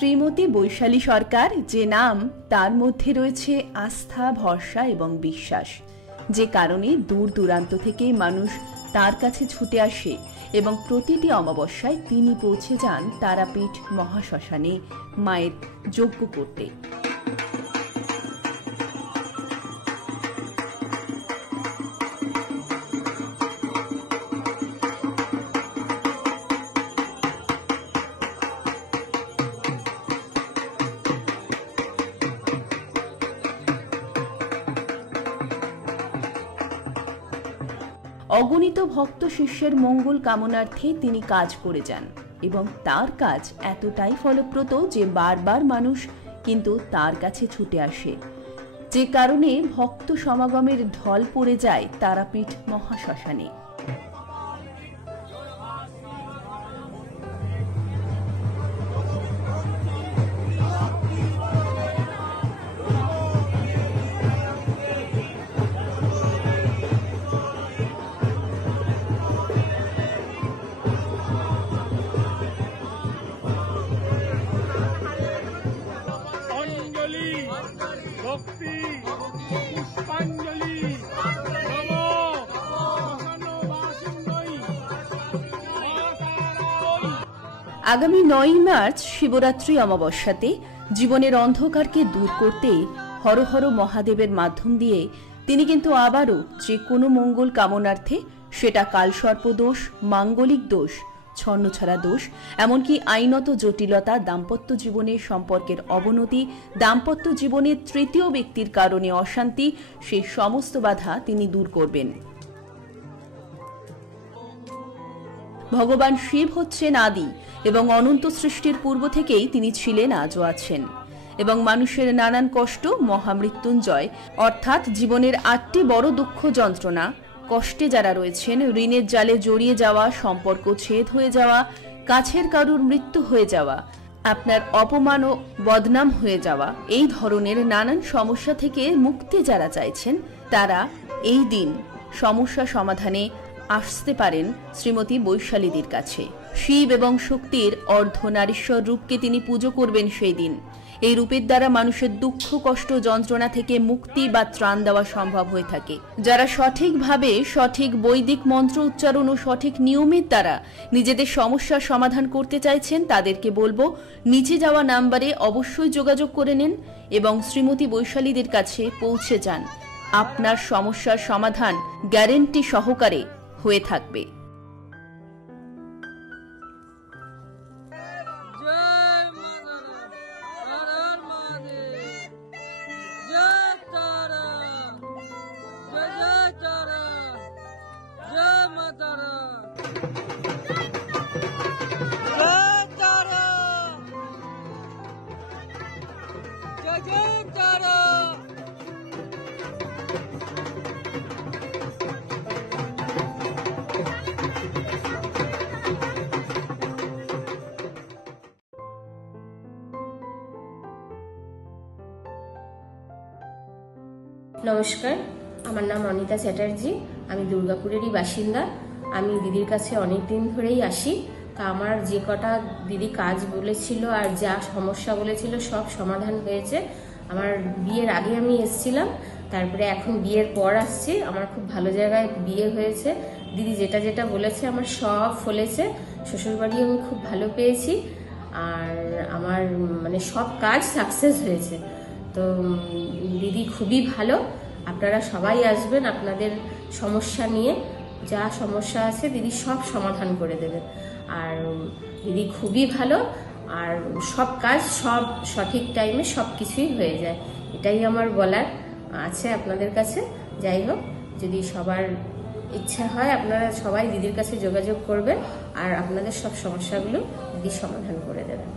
শ্রীমতী বৈশালী সরকার যে নাম, তার মধ্যে রয়েছে আস্থা, ভরসা এবং বিশ্বাস, যে কারণে দূর দূরান্ত থেকে মানুষ তার কাছে ছুটে আসে এবং প্রতিটি অমাবস্যায় তিনি পৌঁছে যান তারাপীঠ মহাশ্মশানে মায়ের যজ্ঞ করতে। অগণিত ভক্ত শিষ্যের মঙ্গল কামনার্থে তিনি কাজ করে যান এবং তার কাজ এতটাই ফলপ্রদ যে বারবার মানুষ কিন্তু তার কাছে ছুটে আসে, যে কারণে ভক্ত সমাগমের ঢল পড়ে যায় তারাপীঠ মহাশ্মশানে। আগামী 9 মার্চ শিবরাত্রি অমাবস্যাতে জীবনের অন্ধকারকে দূর করতে হর হর মহাদেবের মাধ্যম দিয়ে তিনি কিন্তু আবারও যে কোনো মঙ্গল কামনার্থে, সেটা কালসর্প দোষ, মাঙ্গলিক দোষ, ছন্নছাড়া দোষ, এমনকি আইনত জটিলতা, দাম্পত্য জীবনের সম্পর্কের অবনতি, দাম্পত্য জীবনের তৃতীয় ব্যক্তির কারণে অশান্তি, সেই সমস্ত বাধা তিনি দূর করবেন। ভগবান শিব হচ্ছেন আদি এবং অনন্ত সৃষ্টির পূর্ব থেকেই তিনি ছিলেন, আজও আছেন, এবং মানুষের নানান কষ্ট মহামৃত্যুঞ্জয়, অর্থাৎ জীবনের 8টি বড় দুঃখ যন্ত্রণা, কষ্টে যারা রয়েছেন, ঋণের জালে জড়িয়ে যাওয়া, সম্পর্ক ছেদ হয়ে যাওয়া, কাছের কারুর মৃত্যু হয়ে যাওয়া, আপনার অপমান ও বদনাম হয়ে যাওয়া, এই ধরনের নানান সমস্যা থেকে মুক্তি যারা চাইছেন, তারা এই দিন সমস্যা সমাধানে আসতে পারেন শ্রীমতী বৈশালীদের কাছে। শিব এবং শক্তির অর্ধনারীশ্বর রূপকে তিনি পুজো করবেন সেই দিন। এই রূপের দ্বারা মানুষের দুঃখ, কষ্ট, যন্ত্রণা থেকে মুক্তি বা ত্রাণ দেওয়া সম্ভব হয়ে থাকে। যারা সঠিকভাবে সঠিক বৈদিক মন্ত্র উচ্চারণ ও সঠিক নিয়মের দ্বারা নিজেদের সমস্যার সমাধান করতে চাইছেন, তাদেরকে বলবো নিচে যাওয়া নাম্বারে অবশ্যই যোগাযোগ করে নেন এবং শ্রীমতী বৈশালীদের কাছে পৌঁছে যান। আপনার সমস্যার সমাধান গ্যারেন্টি সহকারে হয়ে থাকবে। নমস্কার, আমার নাম অনিতা চ্যাটার্জি। আমি দুর্গাপুরেরই বাসিন্দা। আমি দিদির কাছে অনেক দিন ধরেই আসি। তা আমার যে কটা দিদি কাজ বলেছিল আর যা সমস্যা বলেছিল সব সমাধান হয়েছে। আমার বিয়ের আগে আমি এসেছিলাম, তারপরে এখন বিয়ের পর আসছি। আমার খুব ভালো জায়গায় বিয়ে হয়েছে। দিদি যেটা যেটা বলেছে আমার সব ফলেছে। শ্বশুরবাড়ি আমি খুব ভালো পেয়েছি আর আমার মানে সব কাজ সাকসেস হয়েছে। তো দিদি খুবই ভালো। আপনারা সবাই আসবেন, আপনাদের সমস্যা নিয়ে যা সমস্যা আছে দিদি সব সমাধান করে দেবেন। আর দিদি খুবই ভালো আর সব কাজ সব সঠিক টাইমে সব কিছুই হয়ে যায়। এটাই আমার বলার আছে আপনাদের কাছে। যাই হোক, যদি সবার ইচ্ছা হয় আপনারা সবাই দিদির কাছে যোগাযোগ করবেন আর আপনাদের সব সমস্যাগুলো দিদি সমাধান করে দেবেন।